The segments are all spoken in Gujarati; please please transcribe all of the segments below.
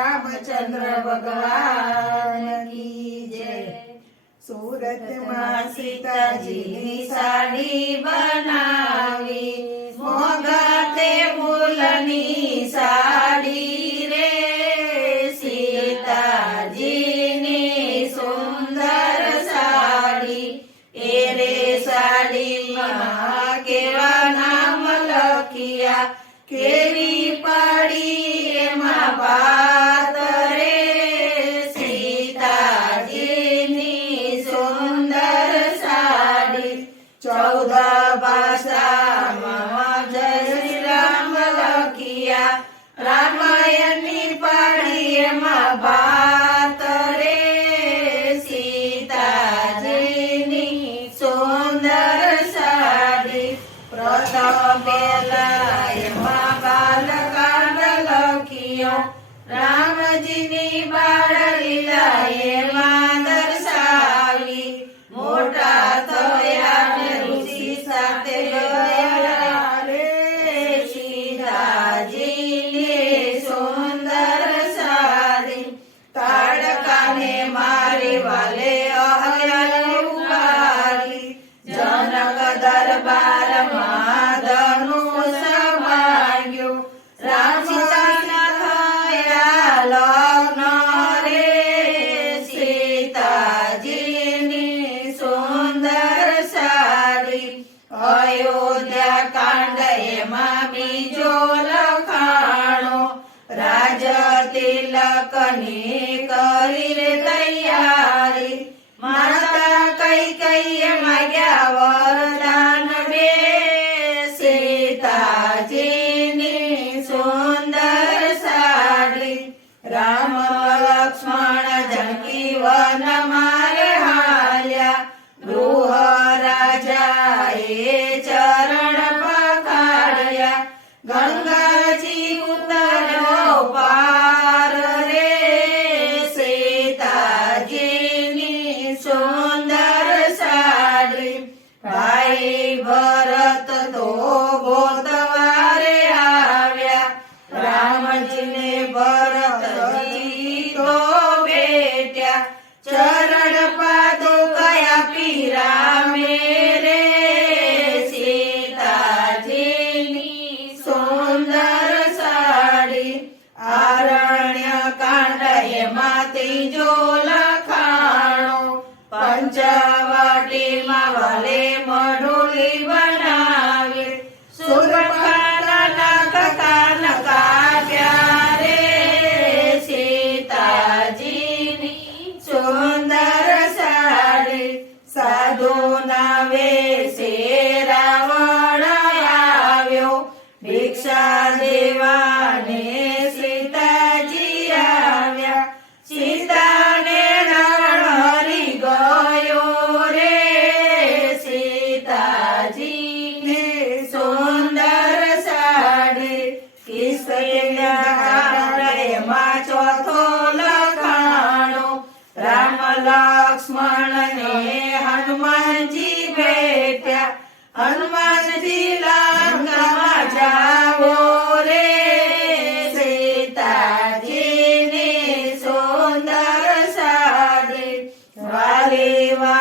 રામચંદ્ર ભગવાન કી જય. સુરતમાં સીતાજીની સાડી બનાવી મોગતે ફૂલની સાડી બેલાય મા બાલકાંડ લખિયો. રામજીની બાળ લીલાએ માદર તિલકની કરી રે તૈયારી. માતા કઈ કઈ માગ્યા વરદાન બે સીતાજીની સુંદર સાડી. રામ લક્ષ્મણ જંકી વન મારે હાલ્યા. ગૃહ રાજા એ Bye, bye. ચોથો લખાણો રામ લક્ષ્મણ ને હનુમાનજી બેટ્યા હનુમાનજી લંકામાં જાવો રે સીતાજીની સુંદર સાડી વાલી વા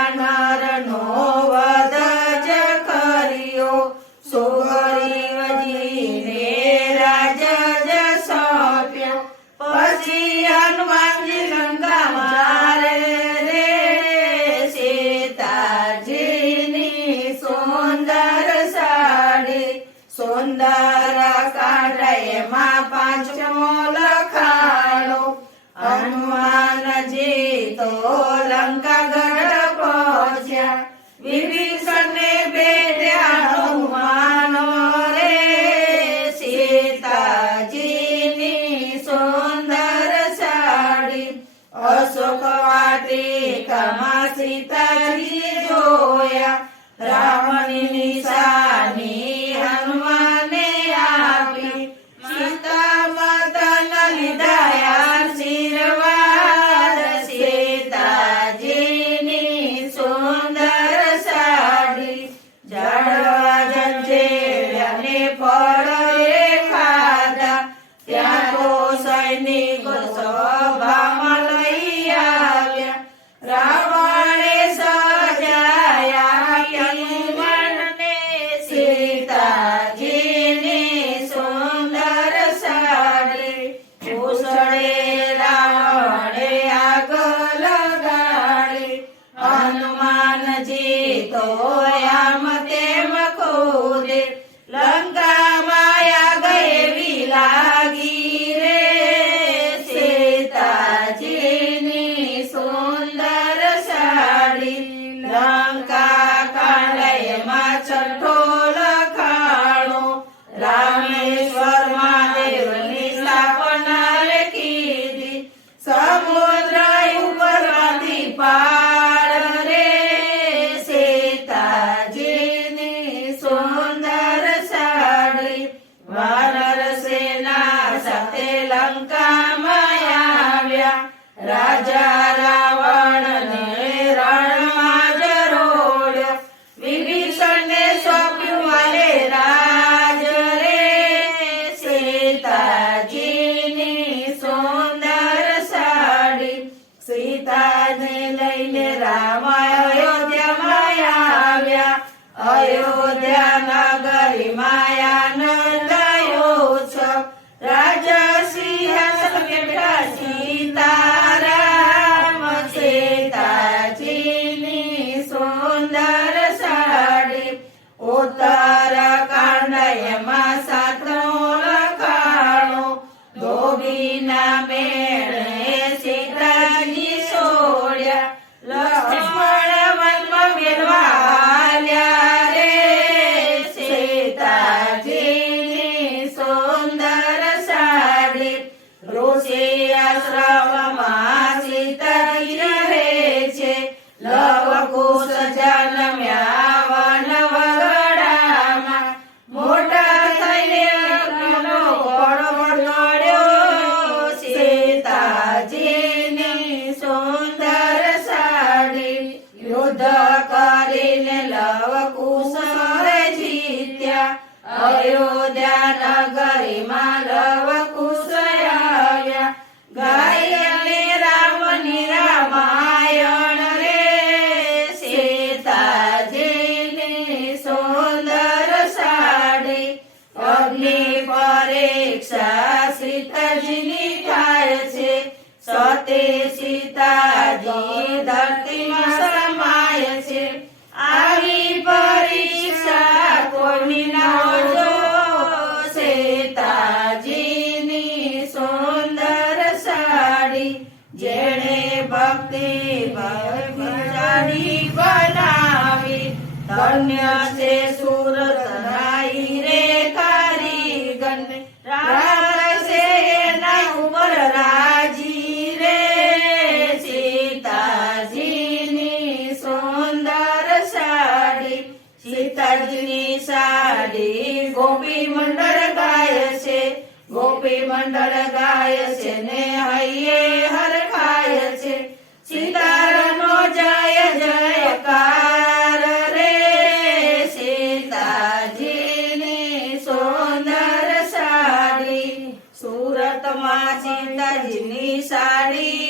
અંદર કાઢયમાં પાંચમો લખાણો. હનુમાનજી તો લંકા પિતાજી ધરતીમાં સમાય આવી પરીક્ષા કોની ના જો છે સુંદર સાડી જેણે ભક્તિ ભક્તિ બનાવી. ધન્ય છે સુ ગોપી મંડળ ગાય છે ને હૈયે હર ખાય છે સીતારનો જય જયકાર રે સીતાજીની સુંદર સાડી સુરતમાં સીતાજીની સાડી